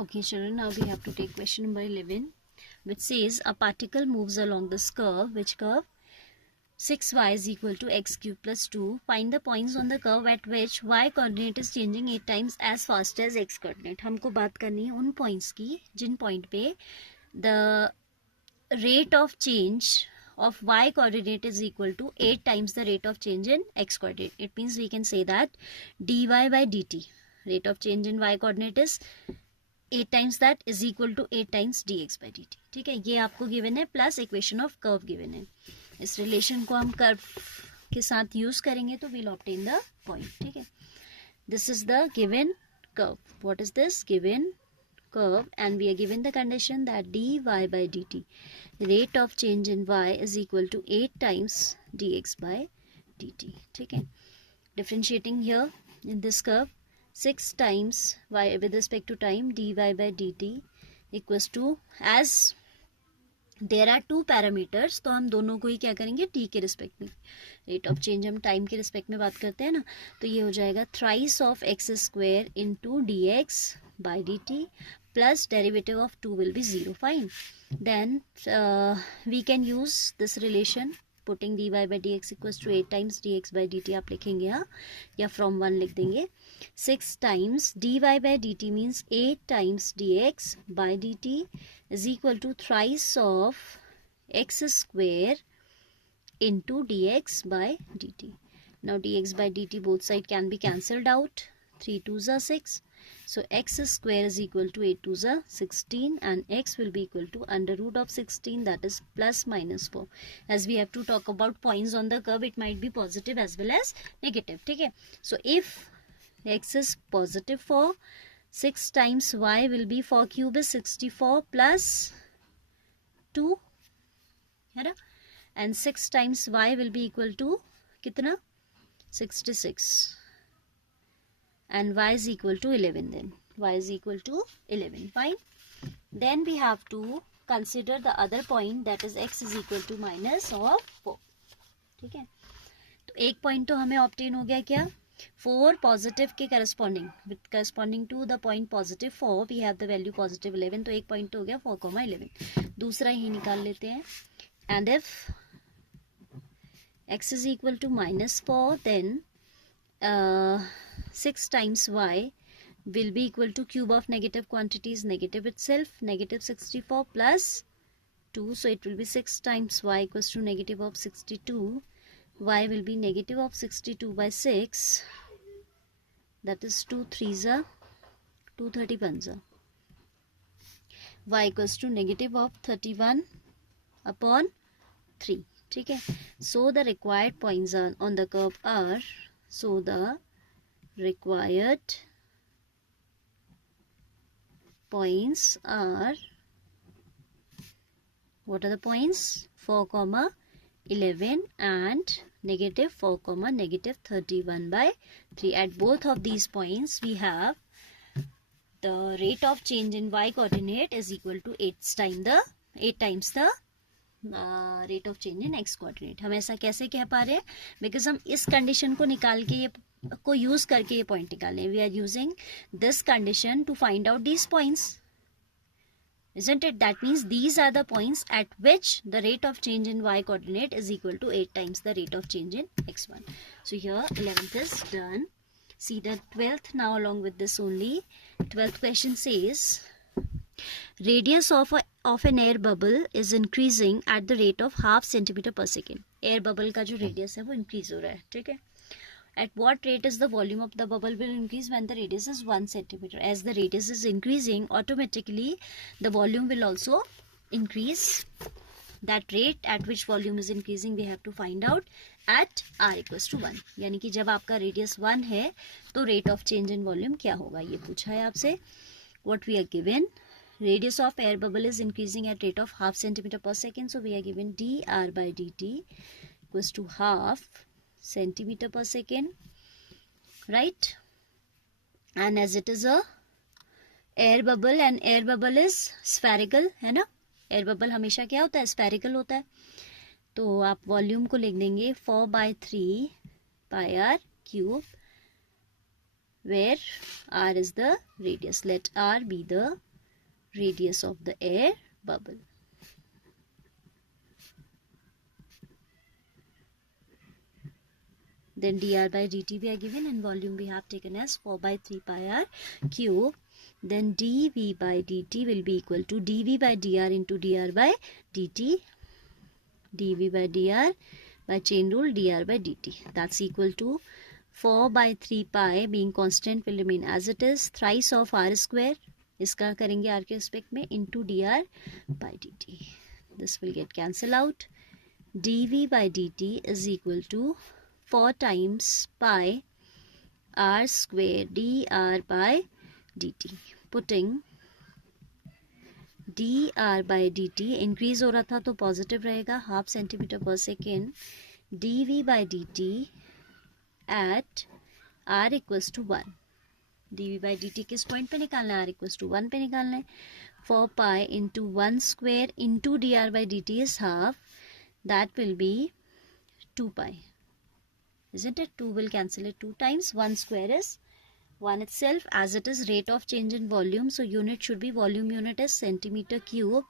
Okay, children, now we have to take question number 11, which says a particle moves along this curve. Which curve? 6y is equal to x cube plus 2. Find the points on the curve at which y coordinate is changing 8 times as fast as x coordinate. हमको बात करनी है उन points की जिन point पे the rate of change of y coordinate is equal to 8 times the rate of change in x coordinate. It means we can say that dy by dt, rate of change in y coordinate is 8 times that is equal to 8 times dx by dt. ठीक है, ये आपको given है plus equation of curve given है. इस relation को हम curve के साथ यूज करेंगे तो वील ऑब्टेन द पॉइंट. ठीक है, this is the given curve. What is this? Given curve, and we are given the condition that dy by dt, rate of change in y is equal to 8 times dx by dt. ठीक है, differentiating here in this curve 6 times y with respect to time dy by dt equals to, as there are two parameters तो हम दोनों को ही क्या करेंगे t के respect में. रेट ऑफ चेंज हम टाइम के रिस्पेक्ट में बात करते हैं ना, तो ये हो जाएगा thrice of x square into D x by D T plus derivative of 2 will be 0. Fine, then we can use this relation putting dy by dx equals to 8 times dx by dt आप लिखेंगे यहाँ, या from 1 लिख देंगे. 6 times dy by dt means 8 times dx by dt is equal to thrice of x square into dx by dt. Now dx by dt both side can be cancelled out. 3 2s are 6. So x square is equal to 8 2s are 16, and x will be equal to under root of 16, that is plus minus 4. As we have to talk about points on the curve, it might be positive as well as negative. ठीक है, so if x is positive 4, 6 times y will be 4 cube is 64 plus 2 है ना, and 6 times y will be equal to कितना? 66, and y is equal to 11. Then y is equal to 11. Fine, then we have to consider the other point, that is x is equal to minus of 4. ठीक है, तो एक point तो हमें obtain हो गया क्या? 4 पॉजिटिव के corresponding, with corresponding to the point positive 4 we have the value positive 11. तो एक पॉइंट तो हो गया 4,11. दूसरा ही निकाल लेते हैं. And if x is equal to minus 4, then 6 times y will be equal to cube of negative quantity is negative itself, negative 64 plus 2, so it will be 6 times y equals to negative of 62. Y will be negative of 62 by 6, that is 2 3s are 2 31s are. Y equals to negative of 31 upon 3. ठीक है, so the required points are on the curve are, so the required points are, what are the points? 4, 11 and negative 4, negative 31 by 3. At both of these points we have the rate of change in y coordinate is equal to 8 times the rate of change in x coordinate. हम ऐसा कैसे कह पा रहे हैं? Because हम इस condition को निकाल के, ये को यूज करके ये पॉइंट निकाले. We are using this condition to find out these points, isn't it? That means these are the points at which the rate of change in y coordinate is equal to 8 times the rate of change in x1. So here 11th is done. See the 12th now along with this only. 12th question says radius of an air bubble is increasing at the rate of half centimeter per second. Air bubble का जो radius है वो increase हो रहा है. ठीक है, at what rate is the volume of the bubble will increase when the radius is 1 centimeter? As the radius is increasing, automatically the volume will also increase. That rate at which volume is increasing we have to find out at r equals to 1. यानी कि जब आपका radius 1 है तो rate of change in volume क्या होगा, ये पूछा है आपसे. What we are given, radius of air bubble is increasing at rate of half centimeter per second, so we are given dr by dt equals to half centimeter per second, right? And as it is a air bubble and air bubble is spherical, है ना? air bubble हमेशा क्या होता है? spherical होता है. तो आप वॉल्यूम को लिख देंगे 4/3 pi r cube, where r is the radius. Let r be the radius of the air bubble. Then dr by dt we are given, and volume we have taken as 4 by 3 pi r cube. Then dv by dt will be equal to dv by dr into dr by dt, dv by dr by chain rule dr by dt. That's equal to 4 by 3 pi being constant will remain as it is, thrice of r square, इसका करेंगे r के respect में, into dr by dt. This will get cancel out. dv by dt is equal to 4 times pi r square dr by dt. Putting dr by dt increase हो रहा था तो positive रहेगा, 1/2 centimetre पर second. dv by dt at r equals to 1. dv by dt किस point पे निकालना है? r equals to 1 पे निकालना है. 4 pi into 1 square into dr by dt is half. That will be 2 pi. Isn't it? 2 will cancel it 2 times. 1 square is 1 itself, as it is rate of change in volume. So unit should be, volume unit is centimeter cube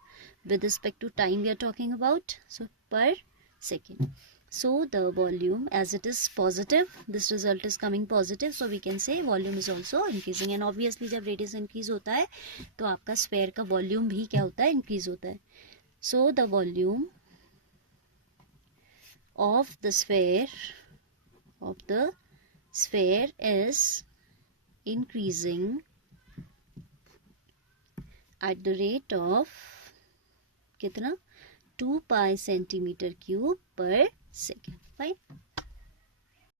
with respect to time we are talking about. So per second. So the volume, as it is positive, this result is coming positive. So we can say volume is also increasing. And obviously जब radius increase होता है तो आपका sphere का volume भी क्या होता है? Increase होता है. So the volume of the sphere is increasing at the rate of कितना? 2 pi centimeter cube per second. Fine.